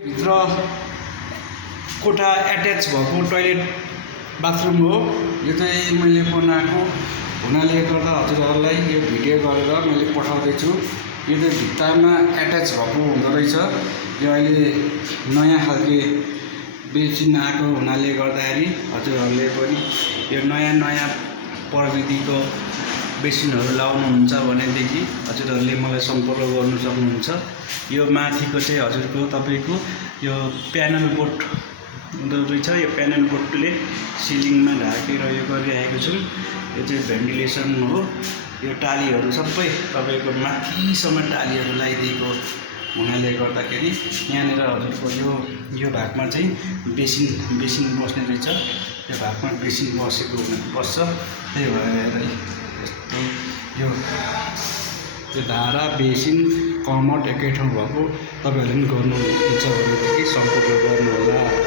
भित्र कोठा एट्याच भएको टोयलेट बाथरुम हो। यो चाहिँ मैले बनाएको हुनाले गर्दा हजुरहरूलाई यो भिडियो गरेर मैले पठाउँदैछु। यो चाहिँ भित्तामा एट्याच भएको हुँदो रहेछ। यो अहिले नयाँ खालके बेसिन आएको हुनाले गर्दाखेरि हजुरहरूले पनि यो नयाँ प्रविधिको बेसिनहरू लाउनुहुन्छ भनेदेखि हजुरहरूले मलाई सम्पर्क गर्नु सक्नुहुन्छ। यो माथिको चाहिँ हजुरको तपाईको यो प्यानल बोर्ड हुँदो रहेछ। यो प्यानल बोर्डले सिलिङमा ढाकेर यो गरिरहेको छु। यो चाहिँ भेन्टिलेसन हो। यो टालीहरू सबै तपाईको माथिसम्म टालीहरू लगाइदिएको हुनाले गर्दाखेरि यहाँनिर हजुरको यो भागमा चाहिँ बेसिन बस्ने रहेछ। यो भागमा बेसिन बस्छ। त्यही भएर यस्तो यो धारा बेसिन कमोड एकै ठाउँ भएको। तपाईहरुले पनि गर्नुहुन्छ भनेदेखि सम्पर्क गर्नुहोला।